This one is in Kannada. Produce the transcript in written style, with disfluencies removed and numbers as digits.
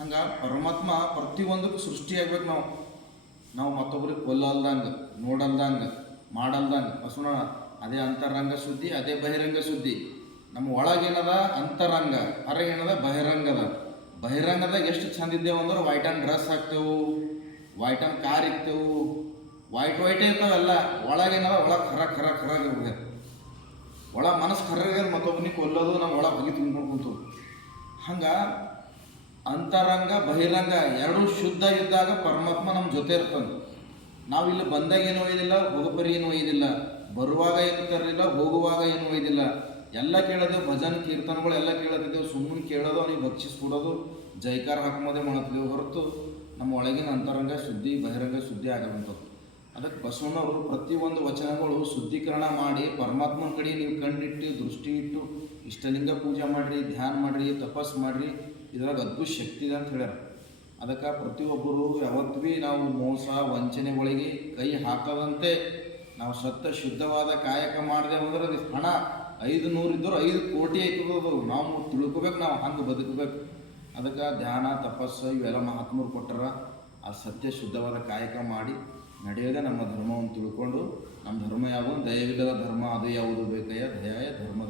ಹಂಗೆ ಪರಮಾತ್ಮ ಪ್ರತಿಯೊಂದಕ್ಕೂ ಸೃಷ್ಟಿಯಾಗ್ಬೇಕು. ನಾವು ಮತ್ತೊಬ್ಬರಿಗೆ ಕೊಲ್ಲಲ್ದಂಗೆ, ನೋಡಲ್ದಂಗೆ, ಮಾಡಲ್ದಂಗೆ ಬಸವಣ್ಣ ಅದೇ ಅಂತರಂಗ ಶುದ್ಧಿ, ಅದೇ ಬಹಿರಂಗ ಶುದ್ಧಿ. ನಮ್ಮ ಒಳಗೇನದ ಅಂತರಂಗ, ಹೊರಗೇನದ ಬಹಿರಂಗದ. ಬಹಿರಂಗದಾಗ ಎಷ್ಟು ಚಂದ ಇದ್ದೇವೆ ಅಂದ್ರೆ ವೈಟ್ ಆ್ಯಂಡ್ ಡ್ರೆಸ್ ಹಾಕ್ತೇವೆ, ವೈಟ್ ಆ್ಯಂಡ್ ಕಾರ್ ಇರ್ತೇವೆ, ವೈಟೇ ಇರ್ತಾವೆಲ್ಲ. ಒಳಗೇನದ ಒಳಗೆ ಖರಾಗಿ ಇರ್ಬೇಕು. ಮನಸ್ಸು ಖರ್ರಾಗ ಮತ್ತೊಬ್ಬನಿಗೆ ಕೊಲ್ಲೋದು, ನಮ್ಮ ಒಳಗೆ ಹೊಗೆ ತುಂಬ್ಕೊಂಡು ಕುಂತು. ಹಂಗೆ ಅಂತರಂಗ ಬಹಿರಂಗ ಎರಡೂ ಶುದ್ಧ ಇದ್ದಾಗ ಪರಮಾತ್ಮ ನಮ್ಮ ಜೊತೆ ಇರ್ತಾನೆ. ನಾವು ಇಲ್ಲಿ ಬಂದಾಗ ಏನು ಒಯ್ದಿಲ್ಲ, ಹೋಗೋಪರಿ ಏನು ಒಯ್ದಿಲ್ಲ, ಬರುವಾಗ ಏನು ತರಲಿಲ್ಲ, ಹೋಗುವಾಗ ಏನು ಒಯ್ದಿಲ್ಲ. ಎಲ್ಲ ಕೇಳೋದೇವು, ಭಜನೆ ಕೀರ್ತನಗಳು ಎಲ್ಲ ಕೇಳತ್ತಿದ್ದೆವು. ಸುಮ್ಮನೆ ಕೇಳೋದು, ಅವನಿಗೆ ಭಕ್ಷಿಸ್ಕೊಡೋದು, ಜೈಕಾರ ಹಾಕೋದೇ ಮಾಡ್ತಿದ್ದೆವು ಹೊರತು ನಮ್ಮ ಒಳಗಿನ ಅಂತರಂಗ ಶುದ್ಧಿ ಬಹಿರಂಗ ಶುದ್ಧಿ ಆಗುವಂಥದ್ದು. ಅದಕ್ಕೆ ಬಸವಣ್ಣವರು ಪ್ರತಿಯೊಂದು ವಚನಗಳು ಶುದ್ಧೀಕರಣ ಮಾಡಿ ಪರಮಾತ್ಮನ ಕಡೆ ನೀವು ಕಣ್ಣಿಟ್ಟು ದೃಷ್ಟಿ ಇಟ್ಟು ಇಷ್ಟಲಿಂಗ ಪೂಜೆ ಮಾಡಿರಿ, ಧ್ಯಾನ ಮಾಡಿರಿ, ತಪಸ್ಸು ಮಾಡಿರಿ, ಇದ್ರಾಗ ಅದ್ಭುತ ಶಕ್ತಿ ಇದೆ ಅಂತ ಹೇಳ್ಯಾರ. ಅದಕ್ಕೆ ಪ್ರತಿಯೊಬ್ಬರು ಯಾವತ್ತೂ ಭೀ ನಾವು ಮೋಸ ವಂಚನೆಗಳಿಗೆ ಕೈ ಹಾಕದಂತೆ ನಾವು ಶುದ್ಧವಾದ ಕಾಯಕ ಮಾಡಿದೆ ಅಂದ್ರೆ ಅದು ಹಣ 500 ಇದ್ದರೂ 5 ಕೋಟಿ ಆಯ್ತದದು. ನಾವು ತಿಳ್ಕೊಬೇಕು, ನಾವು ಹಂಗೆ ಬದುಕಬೇಕು. ಅದಕ್ಕೆ ಧ್ಯಾನ ತಪಸ್ಸು ಇವೆಲ್ಲ ಮಹಾತ್ಮರು ಕೊಟ್ಟರ. ಆ ಶುದ್ಧವಾದ ಕಾಯಕ ಮಾಡಿ ನಡೆಯೋದೇ ನಮ್ಮ ಧರ್ಮವನ್ನು ತಿಳ್ಕೊಂಡು, ನಮ್ಮ ಧರ್ಮ ಯಾವುದು, ದಯವಿಲ್ಲದ ಧರ್ಮ ಅದು ಯಾವುದು ಬೇಕಯ್ಯ, ದಯಾಯ ಧರ್ಮದ